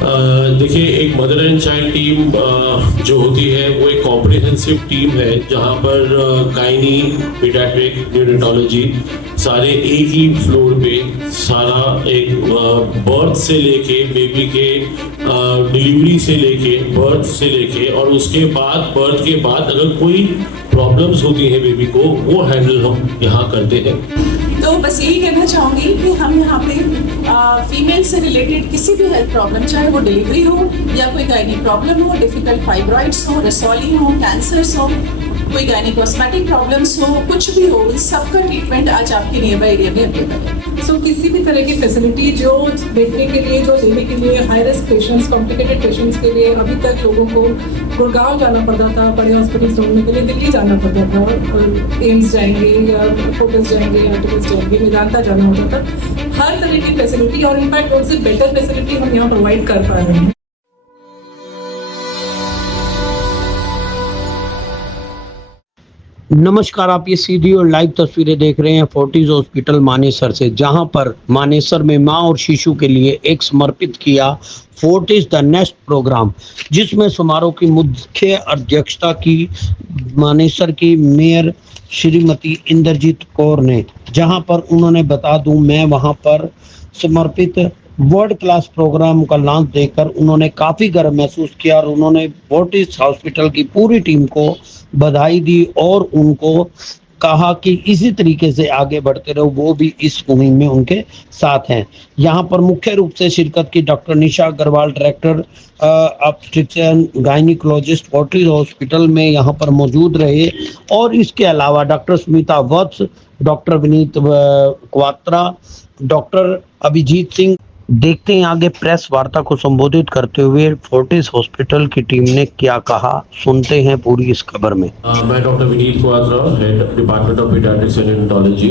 देखिए, एक mother and child team जो होती है वो एक कॉम्प्रिहेंसिव टीम है जहाँ पर गायनी, पीडियाट्रिक, न्यूरोलॉजी सारे एक ही फ्लोर पे सारा एक बर्थ से लेके बेबी के डिलीवरी से लेके बर्थ से लेके और उसके बाद बर्थ के बाद अगर कोई प्रॉब्लम्स होती हैं बेबी को वो हैंडल हम यहाँ करते हैं। तो बस यही कहना चाहूँगी कि हम यहाँ पे फीमेल से रिलेटेड किसी भी हेल्थ प्रॉब्लम, चाहे वो डिलीवरी हो या कोई गायनी प्रॉब्लम हो, डिफिकल्ट फाइब्रॉइड्स हो, रसौली हो, कैंसर्स हो, कोई गायनी कॉस्मेटिक प्रॉब्लम्स हो, कुछ भी हो, इस सब का ट्रीटमेंट आज आपके नियर बाय एरिया में अवेलेबल है। सो किसी भी तरह की फैसिलिटी जो देखने के लिए, जो देने के लिए high risk patients, complicated patients के लिए अभी तक लोगों को गुड़गांव जाना पड़ता था, बड़े हॉस्पिटल ढूंढने के लिए दिल्ली जाना पड़ता था, एम्स जाएंगे या फोकस जाएंगे या टिकस जाएंगे, मेदांता जाना होता था। हर तरह की फैसिलिटी और इनफैक्ट उनसे बेटर फैसिलिटी हम यहाँ प्रोवाइड कर पा रहे हैं। नमस्कार, आप ये सीधी और लाइव तस्वीरें देख रहे हैं फोर्टिस हॉस्पिटल मानेसर से, जहां पर मानेसर में मां और शिशु के लिए एक समर्पित किया फोर्टिस द नेस्ट प्रोग्राम, जिसमें समारोह की मुख्य अध्यक्षता की मानेसर की मेयर श्रीमती इंद्रजीत कौर ने। जहां पर उन्होंने बता दूं, मैं वहां पर समर्पित वर्ल्ड क्लास प्रोग्राम का लॉन्च देकर उन्होंने काफ़ी गर्व महसूस किया और उन्होंने फोर्टिस हॉस्पिटल की पूरी टीम को बधाई दी और उनको कहा कि इसी तरीके से आगे बढ़ते रहो, वो भी इस मुहिम में उनके साथ हैं। यहाँ पर मुख्य रूप से शिरकत की doctor Nisha Agarwal, director obstetrician gynaecologist Fortis hospital में यहाँ पर मौजूद रहे और इसके अलावा doctor Smita Vats, doctor Vineet Kwatra, doctor Abhijeet Singh. देखते हैं आगे प्रेस वार्ता को संबोधित करते हुए फोर्टिस हॉस्पिटल की टीम ने क्या कहा, सुनते हैं पूरी इस खबर में। मैं doctor Vineet Kwatra, head department of paediatrics and neurology.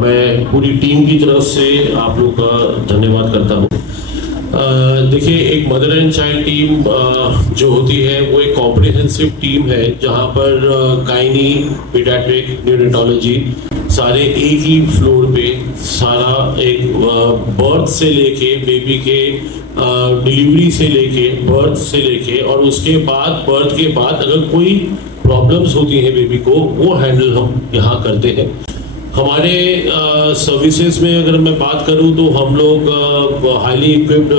मैं पूरी टीम की तरफ से आप लोगों का धन्यवाद करता हूँ। देखिए, एक मदर एंड चाइल्ड टीम जो होती है वो एक कॉम्प्रिहेंसिव टीम है जहाँ पर गायनी, पीडियाट्रिक, न्यूरोलॉजी सारे एक ही फ्लोर पे सारा एक बर्थ से लेके बेबी के डिलीवरी से लेके बर्थ से लेके और उसके बाद बर्थ के बाद अगर कोई प्रॉब्लम्स होती हैं बेबी को वो हैंडल हम यहाँ करते हैं। हमारे सर्विसेज में अगर मैं बात करूं तो हम लोग हाईली इक्विप्ड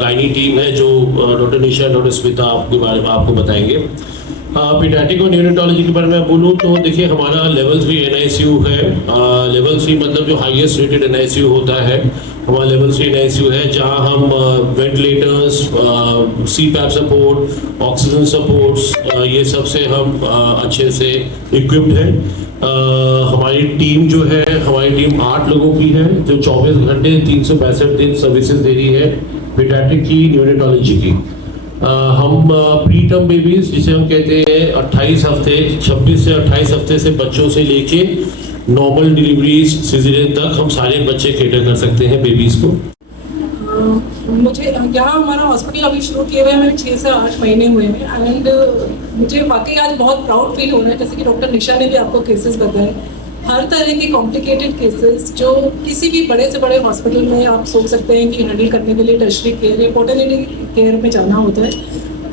गायनी टीम है जो डॉक्टर निशा, डॉक्टर स्मिता आपके बारे में आपको बताएंगे। पीडियाट्रिक और न्यूरोलॉजी के बारे में बोलूँ तो देखिए, हमारा लेवल 3 NICU है। लेवल 3 मतलब जो हाईएस्ट रेटेड NICU होता है, हमारा लेवल 3 NICU है जहां हम ventilators, CPAP support, oxygen supports, ये सब से हम अच्छे से इक्विप्ड हैं। हमारी टीम जो है, हमारी टीम 8 लोगों की है जो 24 घंटे 365 दिन सर्विसेज दे रही है पीडियाट्रिक की, न्यूरोलॉजी की। हम प्री टर्म बेबीज जिसे हम कहते हैं 28 हफ्ते, 26 से 28 हफ्ते से बच्चों से लेके नॉर्मल डिलीवरीज, सिजेरियन तक हम सारे बच्चे केटर कर सकते हैं बेबीज को। मुझे यहाँ हमारा हॉस्पिटल अभी शुरू किए हुए हमें 6 से 8 महीने हुए हैं एंड मुझे वाकई आज बहुत प्राउड फील हो रहा है। जैसे कि डॉक्टर निशा ने भी आपको केसेस बताए, हर तरह के कॉम्प्लिकेटेड केसेस जो किसी भी बड़े से बड़े हॉस्पिटल में आप सोच सकते हैं कि हैंडल करने के लिए टर्शरी केयर या पोटर्निटी केयर में जाना होता है,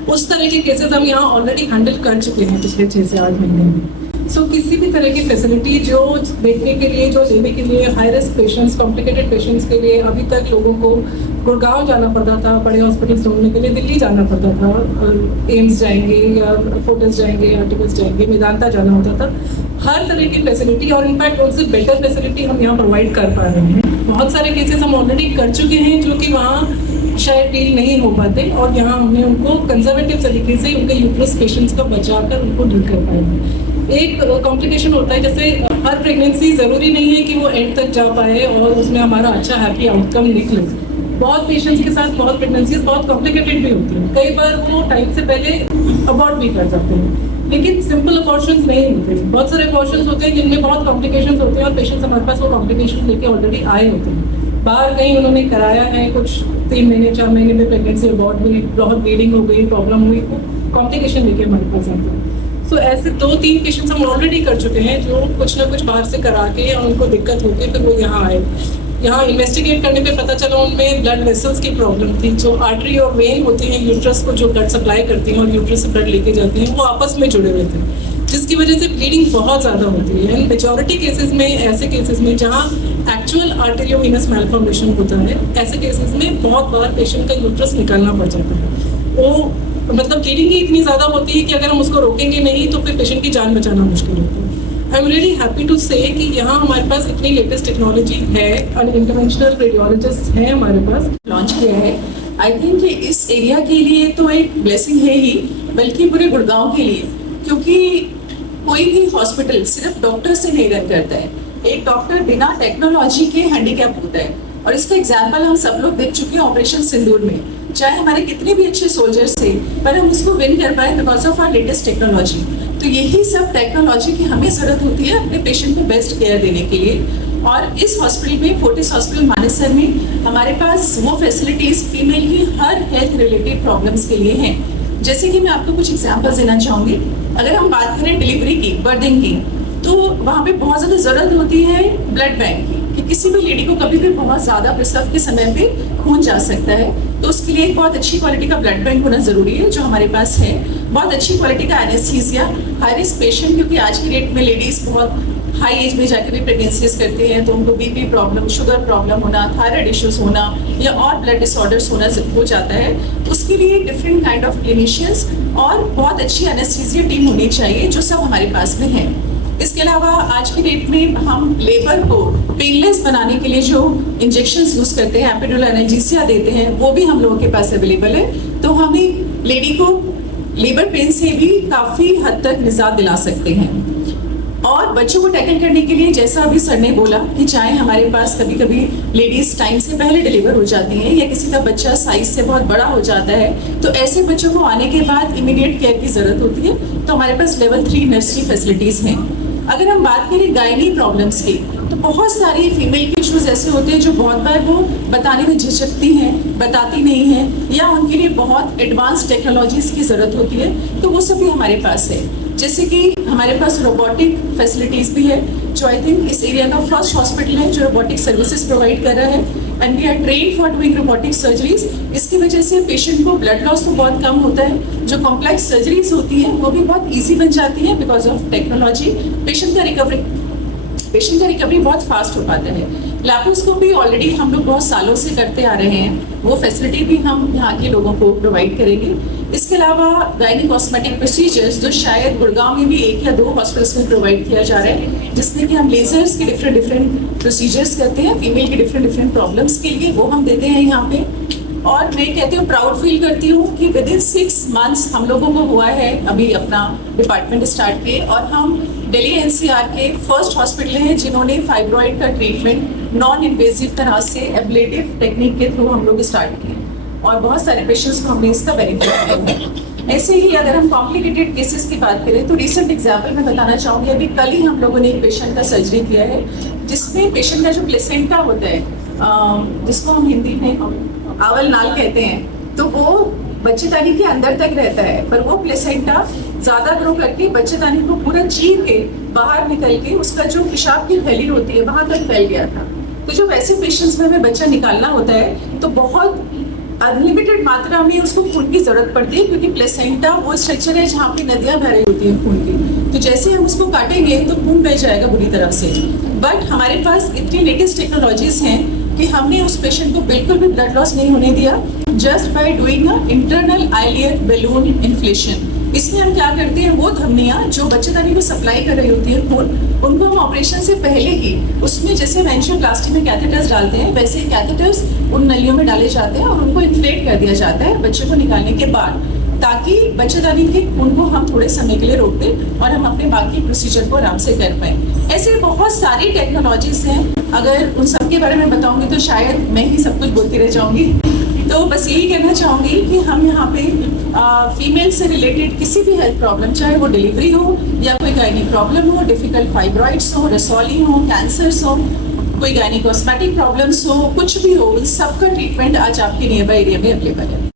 उस तरह के केसेस हम यहाँ ऑलरेडी हैंडल कर चुके हैं पिछले 6 से 8 महीने में। सो किसी भी तरह की फैसिलिटी जो देखने के लिए, जो देने के लिए high risk patients, complicated patients के लिए अभी तक लोगों को गुड़गांव जाना पड़ता था, बड़े हॉस्पिटल ढूंढने के लिए दिल्ली जाना पड़ता था, एम्स जाएंगे या फोकस जाएंगे या टिकस जाएंगे, मेदांता जाना होता था। हर तरह की फैसिलिटी और इनफैक्ट उनसे बेटर फैसिलिटी हम यहाँ प्रोवाइड कर पा रहे हैं। बहुत सारे केसेस हम ऑलरेडी कर चुके हैं जो कि वहाँ शायद डील नहीं हो पाते और यहाँ हमने उनको कंजर्वेटिव तरीके से उनके यूट्रस पेशेंट्स का बचा कर उनको डील कर पाए। एक कॉम्प्लिकेशन होता है, जैसे हर प्रेगनेंसी ज़रूरी नहीं है कि वो एंड तक जा पाए और उसमें हमारा अच्छा हैप्पी आउटकम निकले। बहुत पेशेंट्स के साथ बहुत प्रेगनेंसीज बहुत कॉम्प्लिकेटेड भी होती हैं, कई बार वो टाइम से पहले अबॉर्ट भी कर जाते हैं, लेकिन सिंपल अबॉर्शंस नहीं होते। बहुत सारे अबॉर्शंस होते हैं जिनमें बहुत कॉम्प्लिकेशंस होते हैं और पेशेंट्स हमारे पास वो कॉम्प्लिकेशन लेके ऑलरेडी आए होते हैं। बाहर कहीं उन्होंने कराया है, कुछ 3 महीने 4 महीने में प्रेगनेंसी अबॉर्ट हुई, बहुत ब्लीडिंग हो गई, प्रॉब्लम हुई, वो कॉम्प्लिकेशन लेके हमारे पास आते हैं। सो ऐसे 2-3 पेशेंट्स हम ऑलरेडी कर चुके हैं जो कुछ ना कुछ बाहर से करा के और उनको दिक्कत होती है फिर वो यहाँ आए। यहाँ इन्वेस्टिगेट करने पे पता चला उनमें ब्लड वेसल्स की प्रॉब्लम थी। जो आर्टरी और वेन होती हैं यूट्रस को जो ब्लड सप्लाई करती हैं और यूट्रस से ब्लड लेके जाती हैं, वो आपस में जुड़े हुए थे, जिसकी वजह से ब्लीडिंग बहुत ज़्यादा होती है। एंड मेजॉरिटी केसेस में, ऐसे केसेस में जहाँ एक्चुअल आर्टेरियोवेनस मैलफॉर्मेशन होता है, ऐसे केसेस में बहुत बार पेशेंट का यूट्रस निकालना पड़ जाता है। वो मतलब ब्लीडिंग ही इतनी ज़्यादा होती है कि अगर हम उसको रोकेंगे नहीं तो फिर पेशेंट की जान बचाना मुश्किल होता है। I am really happy to say कि यहाँ हमारे पास इतनी लेटेस्ट टेक्नोलॉजी है और इंटरवेंशनल रेडियोलॉजिस्ट हैं हमारे पास। लॉन्च किया है। आई थिंक इस एरिया के लिए तो एक ब्लेसिंग है ही, बल्कि पूरे गुड़गांव के लिए, क्योंकि कोई भी हॉस्पिटल सिर्फ डॉक्टर से नहीं रन करता है। एक डॉक्टर बिना टेक्नोलॉजी के हैंडीकैप होता है, और इसका एग्जाम्पल हम सब लोग देख चुके हैं ऑपरेशन सिंदूर में। चाहे हमारे कितने भी अच्छे सोल्जर्स थे, पर हम उसको विन कर पाए because of our latest technology. तो यही सब टेक्नोलॉजी की हमें ज़रूरत होती है अपने पेशेंट को बेस्ट केयर देने के लिए। और इस हॉस्पिटल में, फोर्टिस हॉस्पिटल मानेसर में, हमारे पास वो फैसिलिटीज़ फीमेल की हर हेल्थ रिलेटेड प्रॉब्लम्स के लिए हैं। जैसे कि मैं आपको कुछ एग्जाम्पल्स देना चाहूँगी। अगर हम बात करें डिलीवरी की, बर्थिंग की, तो वहाँ पे बहुत ज़्यादा ज़रूरत होती है ब्लड बैंक की, कि किसी भी लेडी को कभी भी बहुत ज़्यादा प्रसव के समय पे खून जा सकता है। तो उसके लिए एक बहुत अच्छी क्वालिटी का ब्लड बैंक होना ज़रूरी है, जो हमारे पास है। बहुत अच्छी क्वालिटी का एनेस्थीसिया, हाई रिस्क पेशेंट, क्योंकि आज की डेट में लेडीज़ बहुत हाई एज में जाकर भी प्रेगनेंसीज करते हैं, तो उनको बीपी प्रॉब्लम, शुगर प्रॉब्लम होना, थायराइड इश्यूज होना या और ब्लड डिसऑर्डर्स होना हो जाता है। उसके लिए डिफरेंट काइंड ऑफ क्लिनिशियंस और बहुत अच्छी एनेस्थीसिया टीम होनी चाहिए, जो सब हमारे पास में है। इसके अलावा आज की डेट में हम लेबर को पेनलेस बनाने के लिए जो इंजेक्शंस यूज़ करते हैं, एपिडुरल एनाल्जेसिया देते हैं, वो भी हम लोगों के पास अवेलेबल है। तो हम एक लेडी को लेबर पेन से भी काफ़ी हद तक निजात दिला सकते हैं। और बच्चों को टैकल करने के लिए, जैसा अभी सर ने बोला कि चाहे हमारे पास कभी कभी लेडीज़ टाइम से पहले डिलीवर हो जाती हैं, या किसी का बच्चा साइज से बहुत बड़ा हो जाता है, तो ऐसे बच्चों को आने के बाद इमीडिएट केयर की ज़रूरत होती है। तो हमारे पास लेवल 3 नर्सरी फैसिलिटीज़ हैं। अगर हम बात करें गायनी प्रॉब्लम्स की, तो बहुत सारी फीमेल के इश्यूज ऐसे होते हैं जो बहुत बार वो बताने में झिझकती हैं, बताती नहीं हैं, या उनके लिए बहुत एडवांस टेक्नोलॉजीज़ की ज़रूरत होती है, तो वो सब भी हमारे पास है। जैसे कि हमारे पास रोबोटिक फैसिलिटीज़ भी है, जो आई थिंक इस एरिया का फर्स्ट हॉस्पिटल है जो रोबोटिक सर्विसेज प्रोवाइड कर रहा है। And we are train for doing robotic surgeries. इसकी वजह से पेशेंट को ब्लड लॉस तो बहुत कम होता है, जो कॉम्प्लेक्स सर्जरीज होती हैं वो भी बहुत ईजी बन जाती है बिकॉज ऑफ टेक्नोलॉजी। पेशेंट का रिकवरी बहुत फास्ट हो पाता है। लैप्रोस्कोपी ऑलरेडी हम लोग बहुत सालों से करते आ रहे हैं, वो फैसिलिटी भी हम यहाँ के लोगों को प्रोवाइड करेंगे। इसके अलावा गायनी कॉस्मेटिक प्रोसीजर्स, जो शायद गुड़गांव में भी 1 या 2 हॉस्पिटल्स में प्रोवाइड किया जा रहा है, जिसमें कि हम लेजर्स के डिफरेंट प्रोसीजर्स करते हैं फीमेल के डिफरेंट प्रॉब्लम्स के लिए, वो हम देते हैं यहाँ पे। और मैं कहती हूँ, प्राउड फील करती हूँ कि विदिन 6 मंथ्स हम लोगों को हुआ है अभी अपना डिपार्टमेंट स्टार्ट किए, और हम दिल्ली एनसीआर के फर्स्ट हॉस्पिटल हैं जिन्होंने फाइब्रॉइड का ट्रीटमेंट नॉन इन्वेजिव तरह से एब्लेटिव टेक्निक के थ्रू हम लोग स्टार्ट किए, और बहुत सारे पेशेंट्स को हमने इसका बेनिफिट दिया। ऐसे ही अगर हम कॉम्प्लिकेटेड केसेस की बात करें, तो रिसेंट एग्जाम्पल मैं बताना चाहूँगी। अभी कल ही हम लोगों ने एक पेशेंट का सर्जरी किया है, जिसमें पेशेंट का जो प्लेसेंटा होता है, जिसको हम हिंदी में आवल नाल कहते हैं, तो वो बच्चेदानी के अंदर तक रहता है, पर वो प्लेसेंटा ज़्यादा ग्रो करके बच्चेदानी को पूरा चीर के बाहर निकल के उसका जो पेशाब की थैली होती है वहाँ तक फैल गया था। तो जो वैसे पेशेंट्स में हमें बच्चा निकालना होता है, तो बहुत अनलिमिटेड मात्रा में उसको खून की जरूरत पड़ती है, क्योंकि प्लेसेंटा वो स्ट्रक्चर है जहाँ पे नदियाँ बह रही होती हैं खून की। तो जैसे हम उसको काटेंगे तो खून बह जाएगा बुरी तरह से। बट हमारे पास इतनी लेटेस्ट टेक्नोलॉजीज हैं कि हमने उस पेशेंट को बिल्कुल भी ब्लड लॉस नहीं होने दिया, just by doing a internal iliac balloon inflation. इसमें हम क्या करते हैं, वो धमनियाँ जो बच्चेदानी को सप्लाई कर रही होती है खून, उनको हम ऑपरेशन से पहले ही उसमें, जैसे एंजियोप्लास्टी में कैथेटर्स डालते हैं, वैसे कैथेटर्स उन नलियों में डाले जाते हैं और उनको इन्फ्लेट कर दिया जाता है बच्चे को निकालने के बाद, ताकि बच्चेदानी के खून को हम थोड़े समय के लिए रोक दें और हम अपने बाकी प्रोसीजर को आराम से कर पाएँ। ऐसे बहुत सारी टेक्नोलॉजीज हैं, अगर उन सब के बारे में बताऊंगी तो शायद मैं ही सब कुछ बोलती रह जाऊंगी। तो बस यही कहना चाहूँगी कि हम यहाँ पे फीमेल से रिलेटेड किसी भी हेल्थ प्रॉब्लम, चाहे वो डिलीवरी हो या कोई गायनी प्रॉब्लम हो, डिफिकल्ट फाइब्रॉइड्स हो, रसौली हो, कैंसर्स हो, कोई गायनी कॉस्मेटिक प्रॉब्लम्स हो, कुछ भी हो, सबका ट्रीटमेंट आज आपके नियर बाई एरिया में अवेलेबल है।